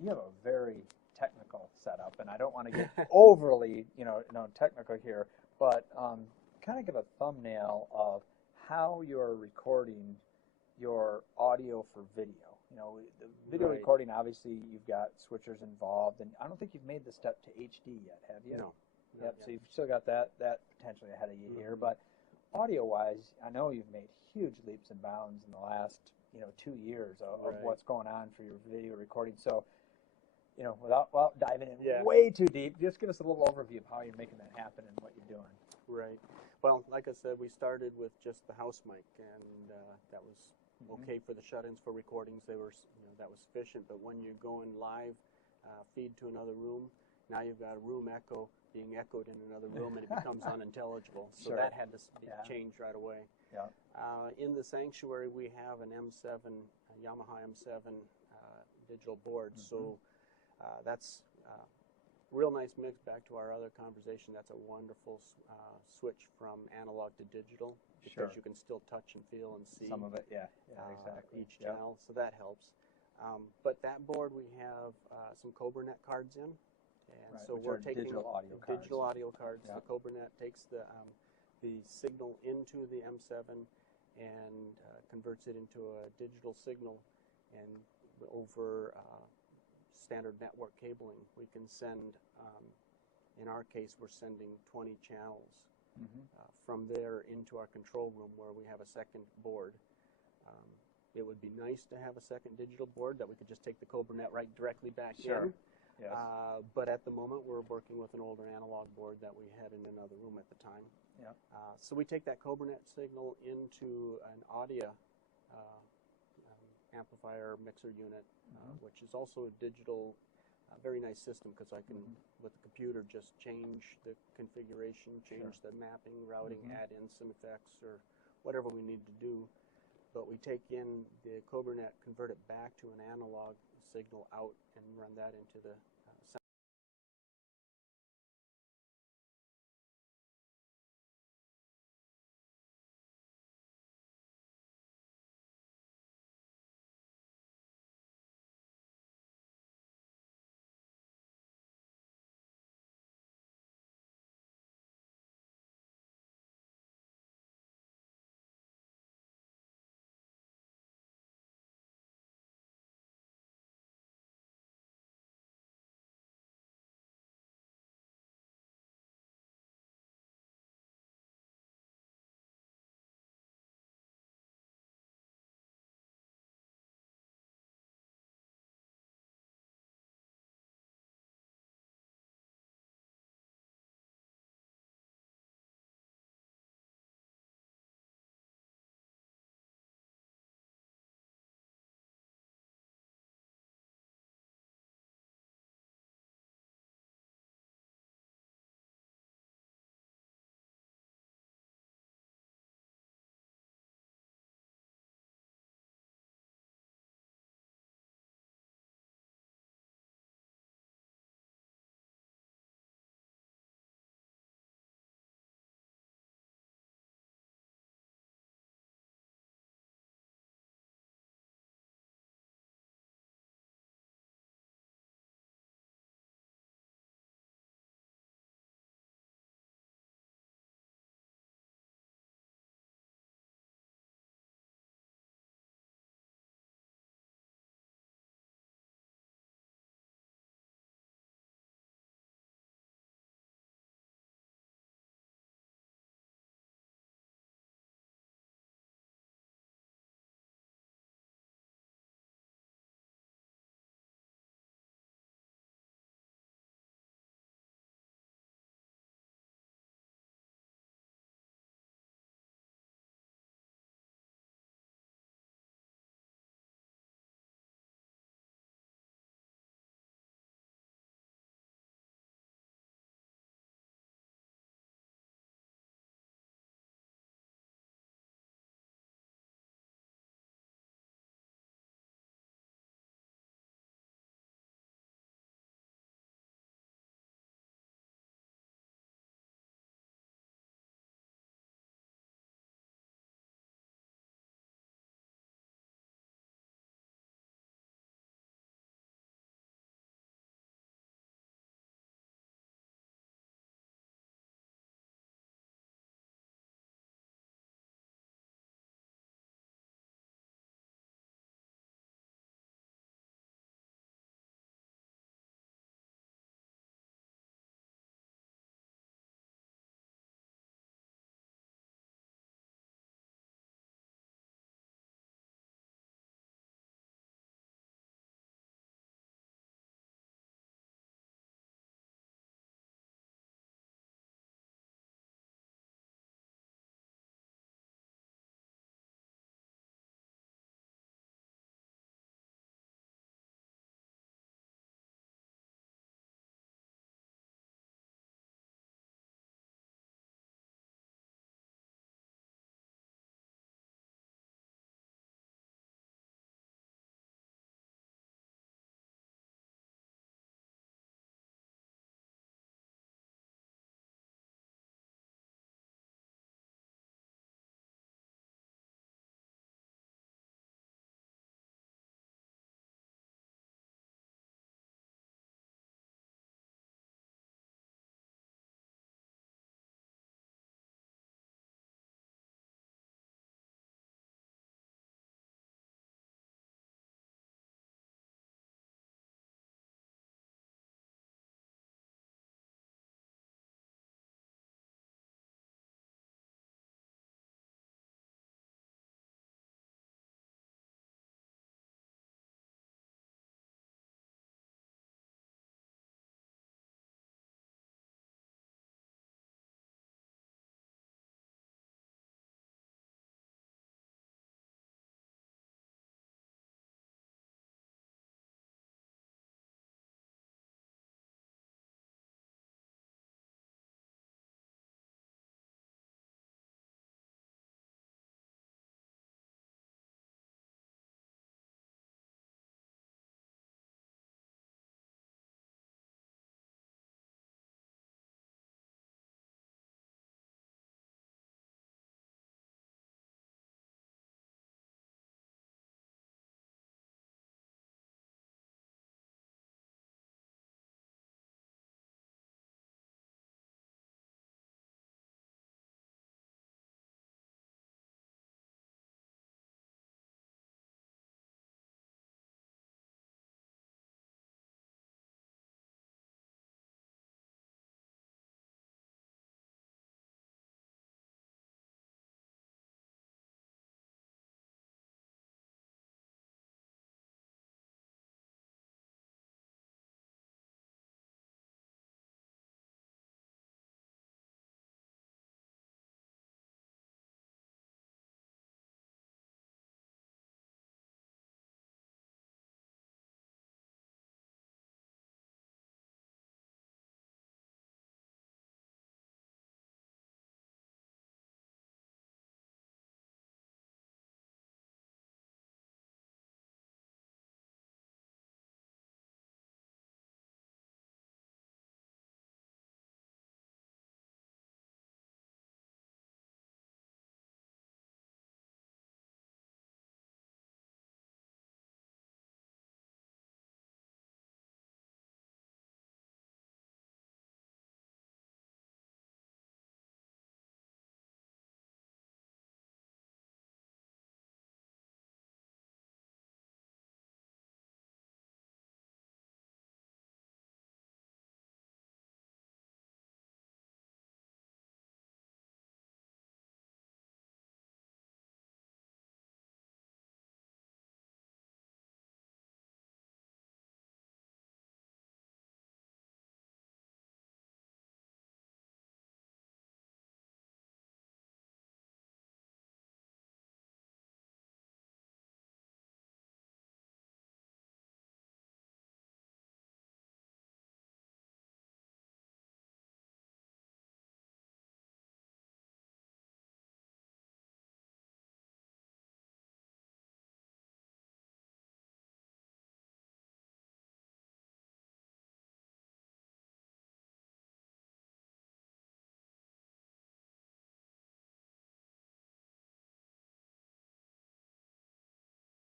you have a very technical setup, and I don't want to get overly, technical here, but kind of give a thumbnail of how you're recording your audio for video. The video Right. recording, obviously, you've got switchers involved, and I don't think you've made the step to HD yet, have you? No. Yep, so you've still got that potentially ahead of you here, but audio-wise, I know you've made huge leaps and bounds in the last, 2 years of Right. what's going on for your video recording. So, without diving in Yeah. way too deep, just give us a little overview of how you're making that happen and what you're doing. Right. Well, like I said, we started with just the house mic, and that was okay for the shut-ins for recordings. They were, that was sufficient. But when you're going live, feed to another room, now you've got a room echo being echoed in another room, and it becomes unintelligible. So Sure. that had to be changed right away. Yeah. In the sanctuary, we have an M7, a Yamaha M7 digital board. So that's real nice mix. Back to our other conversation, that's a wonderful switch from analog to digital, because you can still touch and feel and see some of it. Yeah, exactly. each channel, so that helps. But that board, we have some CobraNet cards in, and so we're taking digital audio cards. Digital audio cards. Yeah. The CobraNet takes the signal into the M7 and converts it into a digital signal, and over standard network cabling, we can send, in our case, we're sending 20 channels from there into our control room, where we have a second board. It would be nice to have a second digital board that we could just take the CobraNet right directly back in. Yes. But at the moment, we're working with an older analog board that we had in another room at the time. Yeah. So we take that CobraNet signal into an audio amplifier mixer unit, which is also a digital, very nice system, because I can, with the computer, just change the configuration, change the mapping, routing, add in some effects or whatever we need to do. But we take in the CobraNet, convert it back to an analog signal out, and run that into the